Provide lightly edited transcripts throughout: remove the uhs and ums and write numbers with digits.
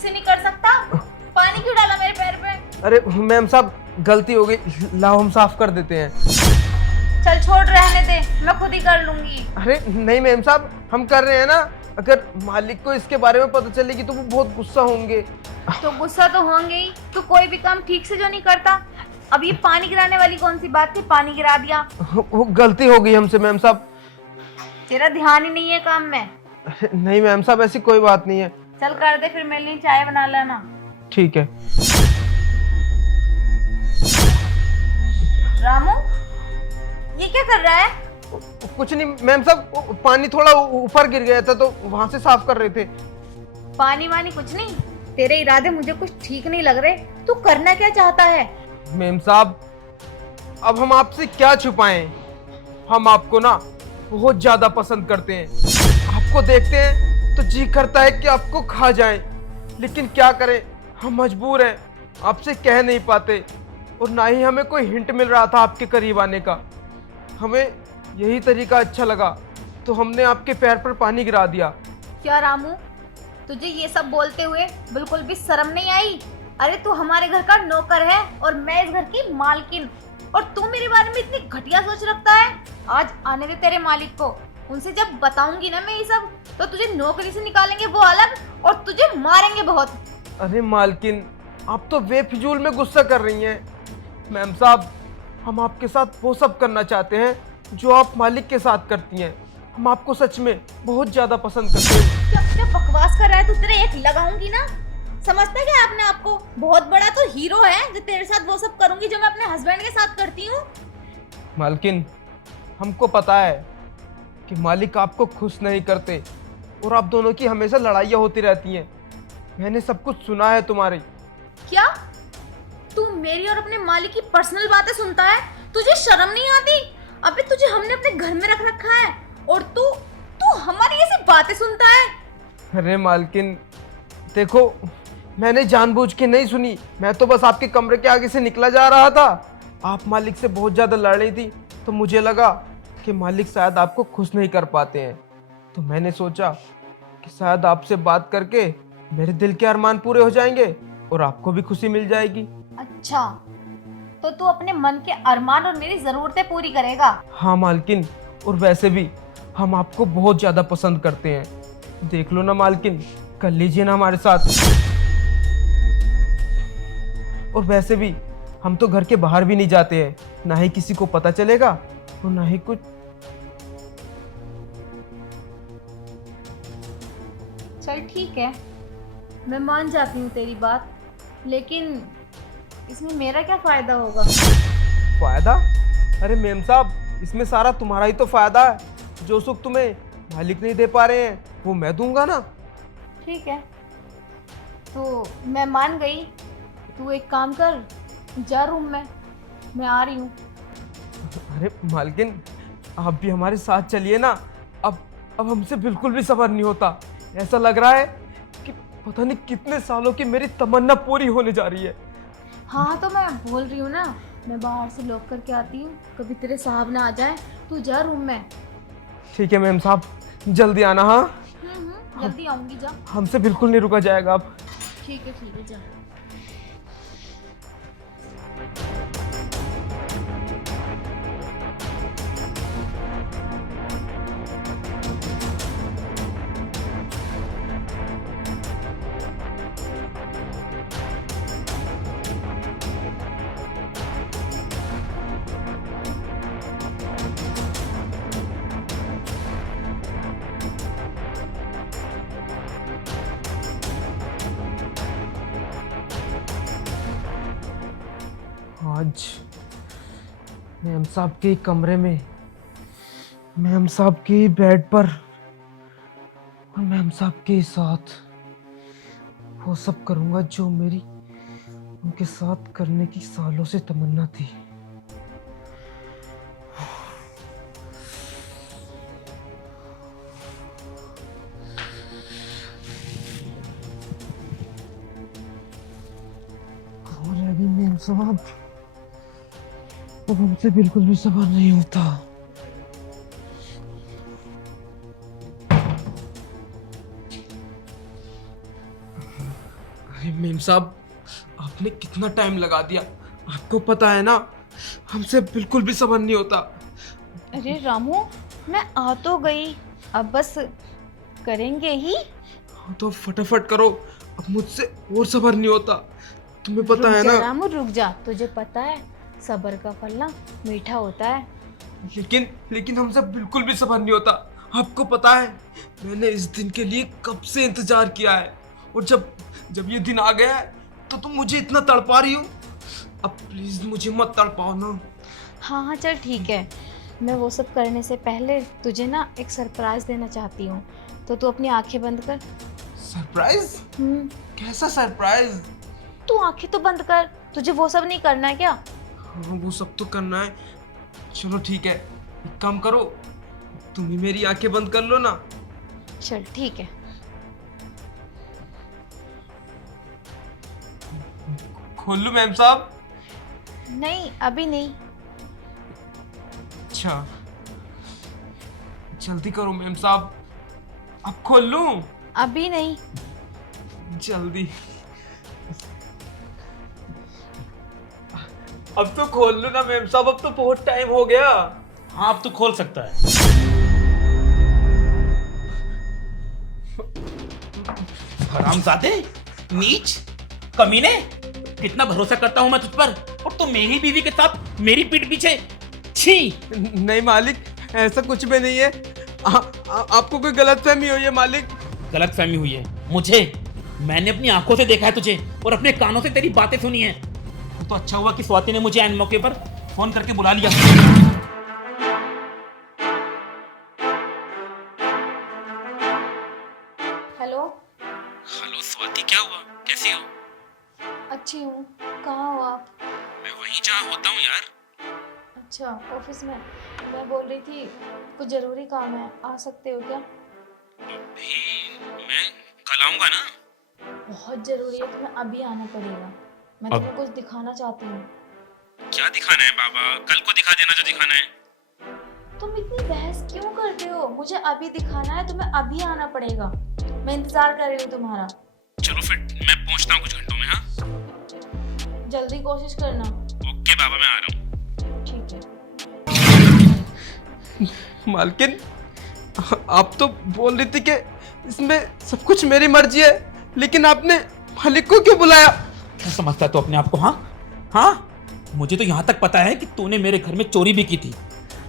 से नहीं कर सकता? पानी क्यों डाला मेरे पैर पे? अरे मैम साहब गलती हो गई, लाओ हम साफ कर देते हैं। चल छोड़, रहने दे, मैं खुद ही कर लूंगी। अरे नहीं मैम साहब, हम कर रहे हैं ना। अगर मालिक को इसके बारे में पता चलेगी तो वो बहुत गुस्सा होंगे। तो गुस्सा तो होंगे ही, तो कोई भी काम ठीक से जो नहीं करता। अब ये पानी गिराने वाली कौन सी बात थी? पानी गिरा दिया। वो गलती हो गई हमसे मैम साहब। तेरा ध्यान ही नहीं है काम में। अरे नहीं मैम साहब, ऐसी कोई बात नहीं है। चल कर दे, फिर मेरे लिए चाय बना लेना। ठीक है। रामू, ये क्या कर रहा है? कुछ नहीं मैम साहब, पानी थोड़ा ऊपर गिर गया था तो वहां से साफ कर रहे थे। पानी वानी कुछ नहीं, तेरे इरादे मुझे कुछ ठीक नहीं लग रहे। तू करना क्या चाहता है? मैम साहब अब हम आपसे क्या छुपाएं, हम आपको ना बहुत ज्यादा पसंद करते हैं। आपको देखते हैं तो जी करता है कि आपको खा जाएं, लेकिन क्या करें, हम मजबूर हैं, आपसे कह नहीं पाते। और ना ही हमें कोई हिंट मिल रहा था आपके करीब आने का। हमें यही तरीका अच्छा लगा तो हमने आपके पैर पर पानी गिरा दिया। क्या रामू, तुझे ये सब बोलते हुए बिल्कुल भी शर्म नहीं आई? अरे तू हमारे घर का नौकर है और मैं इस घर की मालकिन, और तू मेरे बारे में इतनी घटिया सोच रखता है। आज आने दे तेरे मालिक को, उनसे जब बताऊंगी ना मैं ये सब, तो तुझे नौकरी से निकालेंगे वो अलग, और तुझे मारेंगे बहुत। अरे मालकिन, आप तो बेफिजूल में गुस्सा कर रही हैं। मैम साहब हम आपके साथ वो सब करना चाहते हैं जो आप मालिक के साथ करती हैं। हम आपको सच में बहुत ज्यादा पसंद करते हैं। क्या क्या बकवास कर रहा है तू? तेरे एक लगाऊंगी ना। समझता क्या आपने आपको बहुत बड़ा तो हीरो है जो तेरे साथ वो सब करूंगी जो मैं अपने हस्बैंड के साथ करती हूँ। मालकिन हमको पता है कि मालिक आपको खुश नहीं करते और आप दोनों की हमेशा लड़ाइयाँ होती रहती हैं। मैंने सब कुछ सुना है तुम्हारी। क्या तू मेरी और अपने मालिक की पर्सनल बातें सुनता है? तुझे शर्म नहीं आती? अबे तुझे हमने अपने घर में रख रखा है और तू तू हमारी ऐसी बातें सुनता है? अरे मालकिन देखो, मैंने जानबूझ के नहीं सुनी, मैं तो बस आपके कमरे के आगे से निकला जा रहा था। आप मालिक से बहुत ज़्यादा लड़ रही थी तो मुझे लगा कि मालिक शायद आपको खुश नहीं कर पाते हैं, तो मैंने सोचा कि शायद आपसे बात करके मेरे दिल के अरमान पूरे हो जाएंगे और आपको भी खुशी मिल जाएगी। अच्छा, तो तू अपने मन के अरमान और मेरी जरूरतें पूरी करेगा? हाँ मालकिन, और वैसे भी हम आपको बहुत ज़्यादा पसंद करते हैं। देख लो ना मालकिन, कर लीजिए ना हमारे साथ। और वैसे भी हम तो घर के बाहर भी नहीं जाते हैं, ना ही किसी को पता चलेगा और ना ही कुछ। चल ठीक है, मैं मान जाती हूँ तेरी बात, लेकिन इसमें मेरा क्या फायदा होगा? फायदा? अरे मैम साहब, इसमें सारा तुम्हारा ही तो फायदा है। जो सुख तुम्हें मालिक नहीं दे पा रहे हैं वो मैं दूंगा ना। ठीक है, तो मैं मान गई। तू एक काम कर, जा रूम में, मैं आ रही हूँ। अरे मालकिन आप भी हमारे साथ चलिए ना। अब हमसे बिल्कुल भी सब्र नहीं होता। ऐसा लग रहा है कि पता नहीं कितने सालों की मेरी तमन्ना पूरी होने जा रही है। हाँ तो मैं बोल रही हूँ ना, मैं बाहर से लॉक करके आती हूँ, कभी तेरे साहब ना आ जाए। तू जा रूम में। ठीक है मैम साहब, जल्दी आना। हाँ जल्दी आऊंगी, जा। हमसे बिल्कुल नहीं रुका जाएगा अब। ठीक है, जा। आज मैम साहब के कमरे में, मैम साहब के बेड पर और मैम साहब के साथ वो सब करूंगा जो मेरी उनके साथ करने की सालों से तमन्ना थी। कौन है अभी मैम साहब? अब हमसे बिल्कुल भी सब्र नहीं होता। मेम साहब, आपने कितना टाइम लगा दिया। आपको पता है ना, हमसे बिल्कुल भी सब्र नहीं होता। अरे रामू, मैं आ तो गई, अब बस करेंगे ही। हाँ, तो फटाफट करो, अब मुझसे और सब्र नहीं होता। तुम्हें पता है ना। रामू रुक जा, तुझे पता है सब्र का फल ना मीठा होता है। लेकिन लेकिन हमसे बिल्कुल भी सब्र नहीं होता। आपको पता है, मैंने इस दिन के लिए कब से इंतजार किया है, और जब जब ये दिन आ गया है तो तुम मुझे इतना तड़पा रही हो। अब प्लीज मुझे मत तड़पाओ ना। हाँ हाँ चल ठीक है, मैं वो सब करने से पहले तुझे ना एक सरप्राइज देना चाहती हूँ, तो तू अपनी आंखें बंद कर। सरप्राइज? कैसा सरप्राइज? तू आंखें तो बंद कर, तुझे वो सब नहीं करना है क्या? हाँ, वो सब तो करना है। चलो ठीक है, एक काम करो, तुम ही मेरी आंखें बंद कर लो ना। चल ठीक है। खोल लूं मेम साहब? नहीं अभी नहीं। अच्छा, जल्दी करो मेम साहब, अब खोल लूं? अभी नहीं। जल्दी, अब तो खोल लो ना मेम साहब, अब तो बहुत टाइम हो गया। हाँ अब तो खोल सकता है। हरामजादे, नीच, कमीने, कितना भरोसा करता हूं मैं तुझ पर, और तू मेरी बीवी के साथ मेरी पीठ पीछे। छी। नहीं मालिक, ऐसा कुछ भी नहीं है। आपको कोई गलतफहमी हुई है मालिक। गलतफहमी हुई है मुझे? मैंने अपनी आंखों से देखा है तुझे, और अपने कानों से तेरी बातें सुनी है। तो अच्छा हुआ कि स्वाति ने मुझे ऐन मौके पर फोन करके बुला लिया। हेलो। हेलो स्वाति, क्या हुआ? कैसी हो? अच्छी हूँ, कहाँ हो आप? मैं वहीं जहाँ होता हूँ यार। अच्छा, ऑफिस में। मैं बोल रही थी कुछ ज़रूरी काम है, आ सकते हो क्या? मैं कल आऊँगा ना? बहुत ज़रूरी है, तुम्हें अभी आना पड़ेगा। मैं तुम्हें कुछ दिखाना चाहती हूँ। क्या दिखाना है बाबा? कल को दिखा देना जो दिखाना है। तुम इतनी बहस क्यों करते हो? मुझे अभी दिखाना है, तुम्हें अभी आना पड़ेगा। मैं इंतजार कर रही हूँ तुम्हारा। चलो फिर मैं पहुंचता हूँ कुछ घंटों में। हाँ जल्दी कोशिश करना। ओके बाबा, मैं आ रहा हूँ। ठीक है। मालकिन, आप तो बोल रही थी कि इसमें सब कुछ मेरी मर्जी है, लेकिन आपने मालिक को क्यों बुलाया? क्या समझता है तू अपने आप को? हाँ हाँ, मुझे तो यहाँ तक पता है कि तूने मेरे घर में चोरी भी की थी।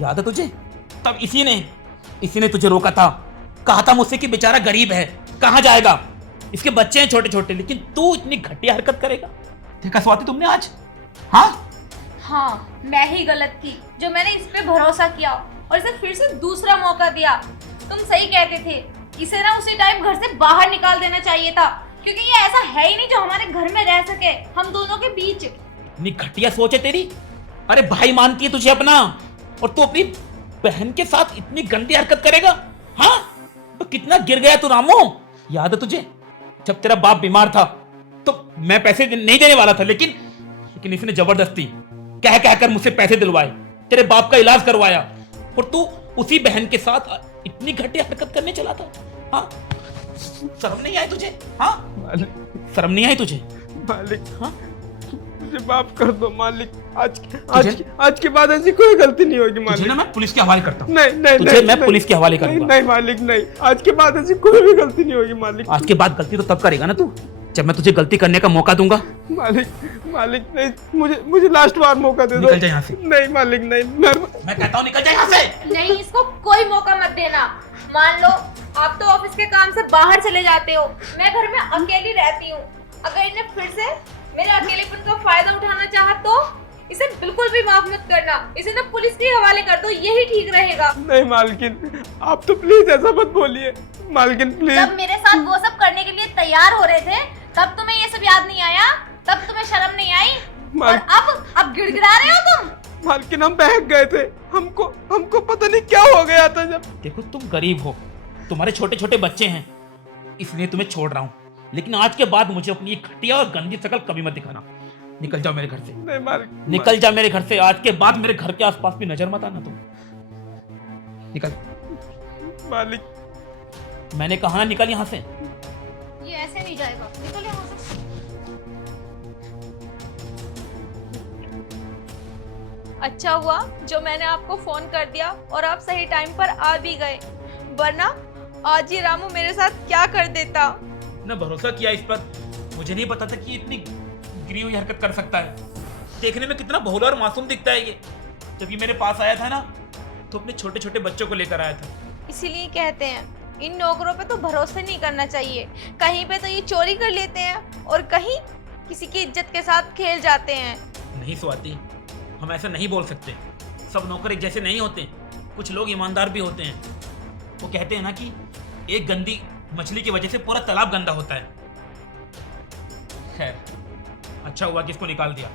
याद है तुझे? तब इसी ने तुझे रोका था, कहा था मुझसे कि बेचारा गरीब है, कहाँ जाएगा, इसके बच्चे हैं छोटे छोटे, लेकिन तू इतनी घटिया हरकत करेगा। देखा स्वाति तुमने आज? हाँ, मैं ही गलत थी जो मैंने इस पे भरोसा किया और इसे फिर से दूसरा मौका दिया। तुम सही कहते थे, इसे ना उसी टाइम घर से बाहर निकाल देना चाहिए था, क्योंकि ये ऐसा है ही नहीं जो हमारे घर में रह सके हम दोनों के बीच। इतनी घटिया सोच है तेरी? अरे भाई मानती है तुझे अपना, और तू अपनी बहन के साथ इतनी गंदी हरकत करेगा? हाँ, तो कितना गिर गया तू रामू। याद है तुझे जब तेरा बाप बीमार था तो मैं पैसे नहीं देने वाला था, लेकिन इसने जबरदस्ती कह कहकर मुझसे पैसे दिलवाए, तेरे बाप का इलाज करवाया, और तू उसी बहन के साथ इतनी घटिया हरकत करने चला था। हाँ, शर्म नहीं आई तुझे? हाँ, शर्म नहीं आई तुझे? मालिक, हाँ, मुझे माफ कर दो मालिक। आज के बाद ऐसी कोई गलती नहीं होगी मालिक। तुझे ना मैं पुलिस के हवाले करता हूँ। नहीं तुझे मैं पुलिस के हवाले करूंगा। नहीं मालिक, नहीं, आज के बाद ऐसी कोई भी गलती नहीं होगी मालिक। आज के बाद गलती तो तब करेगा ना तू, जब मैं तुझे गलती करने का मौका दूंगा। मालिक नहीं, मुझे लास्ट बार मौका दे दो। निकल जा यहाँ से। नहीं मालिक, नहीं, मैं कहता हूँ निकल जा यहाँ से। नहीं, इसको कोई मौका मत देना। मान लो आप तो ऑफिस के काम से बाहर चले जाते हो, मैं घर में अकेली रहती हूँ। अगर इन्हें फिर से मेरे अकेलेपन का फायदा उठाना चाहा तो इसे बिल्कुल भी माफ मत करना, इसे ना पुलिस के हवाले कर दो, यही ठीक रहेगा। नहीं मालकिन, आप तो प्लीज ऐसा मत बोलिए मालकिन, प्लीज। जब मेरे साथ वो सब करने के लिए तैयार हो रहे थे तब तुम्हें ये सब याद नहीं आया? तब तुम्हें शर्म नहीं आई? और अब गिड़गिड़ा रहे हो तुम? मालकिन, हम बहक गए थे, हमको पता नहीं क्या हो गया था। जब देखो तुम गरीब हो, तुम्हारे छोटे छोटे बच्चे हैं, इसलिए तुम्हें छोड़ रहा हूँ, लेकिन आज के बाद मुझे अपनी ये घटिया और गंदी शक्ल कभी मत दिखाना। निकल जाओ मेरे घर से। नहीं मालिक, निकल जा मेरे घर से। आज के बाद मेरे घर के आसपास भी नजर मत आना तुम। निकल मालिक। मैंने कहा ना, निकल यहाँ से। ये ऐसे नहीं जाएगा, निकल यहाँ से। अच्छा हुआ जो मैंने आपको फोन कर दिया और आप सही टाइम पर आ भी गए, वरना आज ये रामू मेरे साथ क्या कर देता। ना भरोसा किया इस पर, मुझे नहीं पता था कि ये इतनी गिरी हुई हरकत कर सकता है। देखने में कितना भोला और मासूम दिखता है ये। जब ये मेरे पास आया था ना तो अपने छोटे छोटे बच्चों को लेकर आया था। इसीलिए कहते हैं इन नौकरों पे तो भरोसा नहीं करना चाहिए। कहीं पे तो ये चोरी कर लेते हैं और कहीं किसी की इज्जत के साथ खेल जाते हैं। नहीं स्वाति, हम ऐसा नहीं बोल सकते। सब नौकर एक जैसे नहीं होते, कुछ लोग ईमानदार भी होते हैं। वो कहते हैं ना कि एक गंदी मछली की वजह से पूरा तालाब गंदा होता है। खैर, अच्छा हुआ कि इसको निकाल दिया।